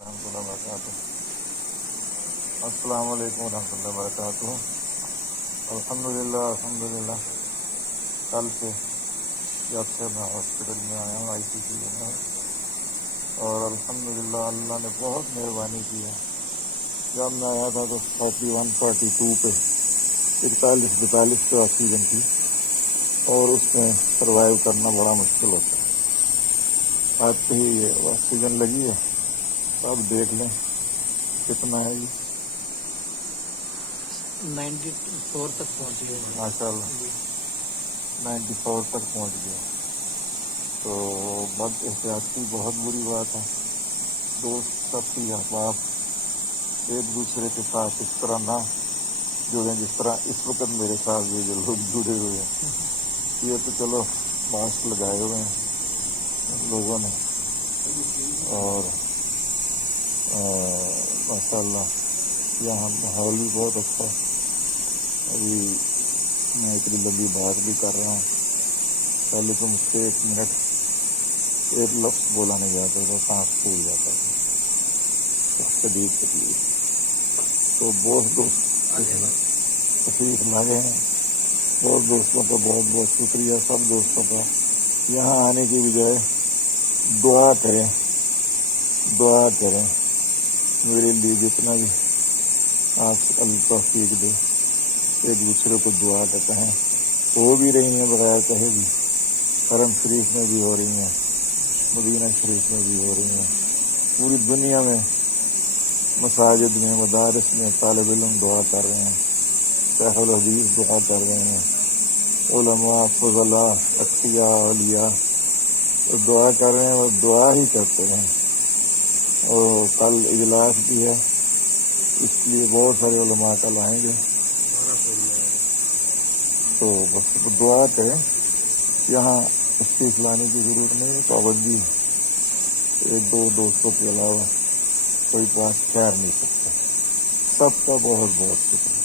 ورحمۃ اللہ وبرکاتہ۔ السلام علیکم ورحمۃ اللہ وبرکاتہ۔ الحمدللہ کل سے جب سے میں ہاسپٹل میں آیا ہوں ICC میں، اور الحمدللہ اللہ نے بہت مہربانی کی ہے۔ جب میں آیا تھا تو 41-42 پہ 41-42 پہ آکسیجن تھی، اور اس میں سروائیو کرنا بڑا مشکل ہوتا ہے۔ آج ہی یہ آکسیجن لگی ہے، اب دیکھ لیں کتنا ہے جی۔ 94 تک پہنچ گیا ماشاء اللہ 94 تک پہنچ گیا، تو بد احتیاطی بہت بری بات ہے۔ دوست ساتھی احباب ایک دوسرے کے ساتھ اس طرح نہ جڑیں جس طرح اس وقت میرے ساتھ یہ جو لوگ جڑے ہوئے ہیں۔ یہ تو چلو ماسک لگائے ہوئے ہیں لوگوں نے، اور ماشاء اللہ یہاں ماحول بھی بہت اچھا ہے۔ ابھی میں اتنی لمبی بات بھی کر رہا ہوں، پہلے تو مجھ سے 1 منٹ 1 لفظ بولا نہیں جاتا تھا، سانس پھول جاتا تھا، شدید تکلیف۔ تو بہت دوست تشریف لائے ہیں، بہت دوستوں کا بہت بہت شکریہ۔ سب دوستوں کا یہاں آنے کی بجائے دعا کریں میرے لیے، جتنا بھی آپ اللہ توفیق دے۔ ایک دوسرے کو دعا کا کہیں، ہو بھی رہی ہیں بغیر کہے بھی، حرم شریف میں بھی ہو رہی ہیں، مدینہ شریف میں بھی ہو رہی ہیں، پوری دنیا میں مساجد میں مدارس میں طالب علم دعا کر رہے ہیں، شیخ الحدیث دعا کر رہے ہیں، علماء فضلاء اتقیاء اولیاء دعا کر رہے ہیں، اور دعا ہی کرتے ہیں۔ اور کل اجلاس بھی ہے، اس لیے بہت سارے علماء کل آئیں گے، تو بس دعا کریں۔ یہاں تشریف لانے کی ضرورت نہیں ہے، پابندی 1-2 دوستوں کے علاوہ کوئی بات خیر نہیں سکتا۔ سب کا بہت بہت شکریہ۔